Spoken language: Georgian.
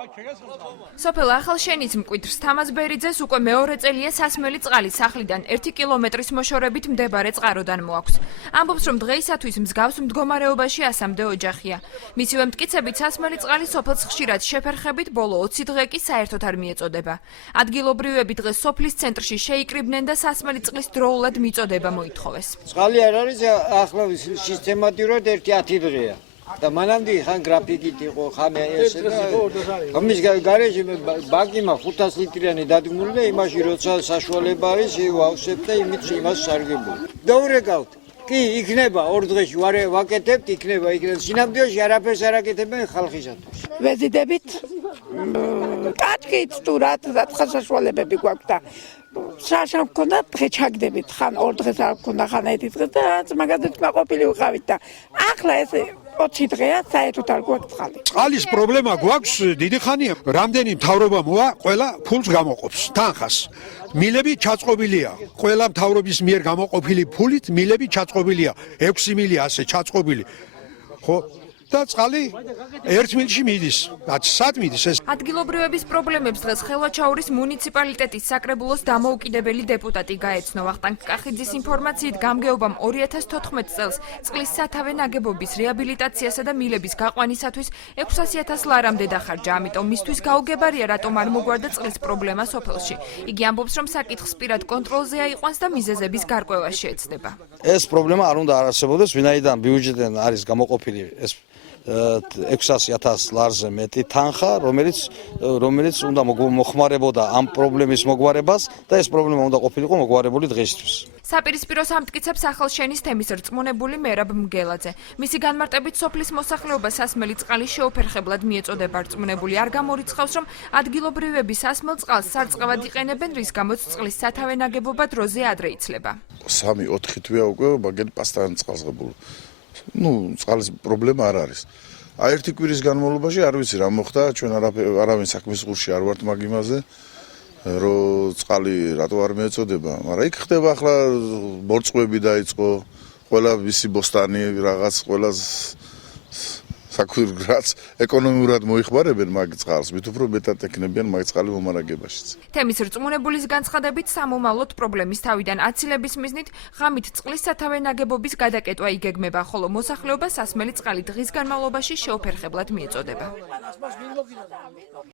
სოფელ ახალშენის მკვიდრს თამაზ ბერიძეს უკვე მეორე წელია სასმელი წყალი სახლიდან 1 კილომეტრის მოშორებით მდებარე წყაროდან მოაქვს. ამბობს, რომ დღეისათვის მსგავს მდგომარეობაში ასამდე ოჯახია. მისივე მტკიცებით სასმელი წყალი სოფელს ხშირად შეფერხებით ბოლო 20 დღე კი საერთოდ არ მიეწოდება. ადგილობრივები დღეს სოფლის ცენტრში შეიკრიბნენ და სასმელი წყლის დროულად მიწოდება მოითხოვეს. წყალი არ არის ახლა სისტემატურად 1-10 დღეა. და მანამდე ხან გრაფიკით იყო ხამე ესე და ამის გარეშე ბაკი მა 500 ლიტრიანი დადგმული და იმაში როცა საშუალება არის ვავსებ და იმას სარგებლობ. დაურეკავთ. კი, იქნება 2 დღეში ვაკეთებთ, იქნება. სინამდვილეში არაფერს არ აკეთებენ ხალხისათვის. ვეზიდებით კაჭკით თუ რა საშუალებები გვაქვს და შაშა მქონდა დღე ჩაგდებით ხან 2 დღეს არ მქონდა ხან 1 დღე და მაგადეთ მაყოფილი ვიყავით და ახლა ეს 20 დღეა საერთოდ არ გვაქვს წყალი. წყალის პრობლემა გვაქვს დიდი ხანია. რამდენი მთავრობა მოა, ყველა ფულს გამოყოფს, თანხას. მილები ჩაწყობილია. ყველა მთავრობის მიერ გამოყოფილი ფულით მილები ჩაწყობილია. 6 მილი ასე ჩაწყობილი. ხო? და წყალი 1 მილში მიდის. სად მიდის ეს? ადგილობრივების პრობლემებს დღეს ხელვაჩაურის მუნიციპალიტეტის საკრებულოს დამოუკიდებელი დეპუტატი გაეცნო. ვახტანგ კახიძის ინფორმაციით გამგეობამ 2014 წელს წყლის სათავე ნაგებობის რეაბილიტაციასა და მილების გაყვანისათვის 600.000 ლარამდე დახარჯა. ამიტომ მისთვის გაუგებარია, რატომ არ მოგვარდა წყლის პრობლემა სოფელში. იგი ამბობს, რომ საკითხს პირად კონტროლზე აიყვანს და მიზეზების გარკვევა შეეცდება. ეს პრობლემა არ უნდა არარსებოდეს, ვინაიდან ბიუჯეტიდან არის გამოყოფილი ეს 600.000 ლარზე მეტი თანხა, რომელიც უნდა მოხმარებოდა ამ პრობლემის მოგვარებას და ეს პრობლემა უნდა ყოფილიყო მოგვარებული დღეისთვის. საპირისპიროს ამტკიცებს ახალშენის თემის რწმუნებული მერაბ მგელაძე. მისი განმარტებით სოფლის მოსახლეობა სასმელი წყალის შეუფერხებლად მიეწოდება. რწმუნებული არ გამორიცხავს, რომ ადგილობრივები სასმელ წყალს სარწყავად იყენებენ, რის გამოც წყლის სათავე ნაგებობა დროზე ადრე იცლება. 3-4 თვეა უკვე მაგელი პასტავენ წყალს ღებულ. წყალის პრობლემა არ არის. აი ერთი კვირის განმავლობაში არ ვიცი რა მოხდა, ჩვენ არავინ საქმის ღურში არ ვართ მაგ იმაზე, რომ წყალი რატო არ მეწოდება, მაგრამ იქ ხდება ახლა მორწყვები დაიწყო, ყველა ვისი ბოსტანი რაღაც, ყველა საკურგრაც ეკონომიურად მოიხმარებენ მაგ წყალს, მით უფრო მეტად ეკნებიან მაგ წყალი მომარაგებაშიც. თემის რწმუნებულის განცხადებით სამომავლოდ პრობლემის თავიდან აცილების მიზნით ღამით წყლის სათავე ნაგებობის გადაკეტვა იგეგმება, ხოლო მოსახლეობა სასმელი წყალი დღის განმავლობაში შეუფერხებლად მიეწოდება.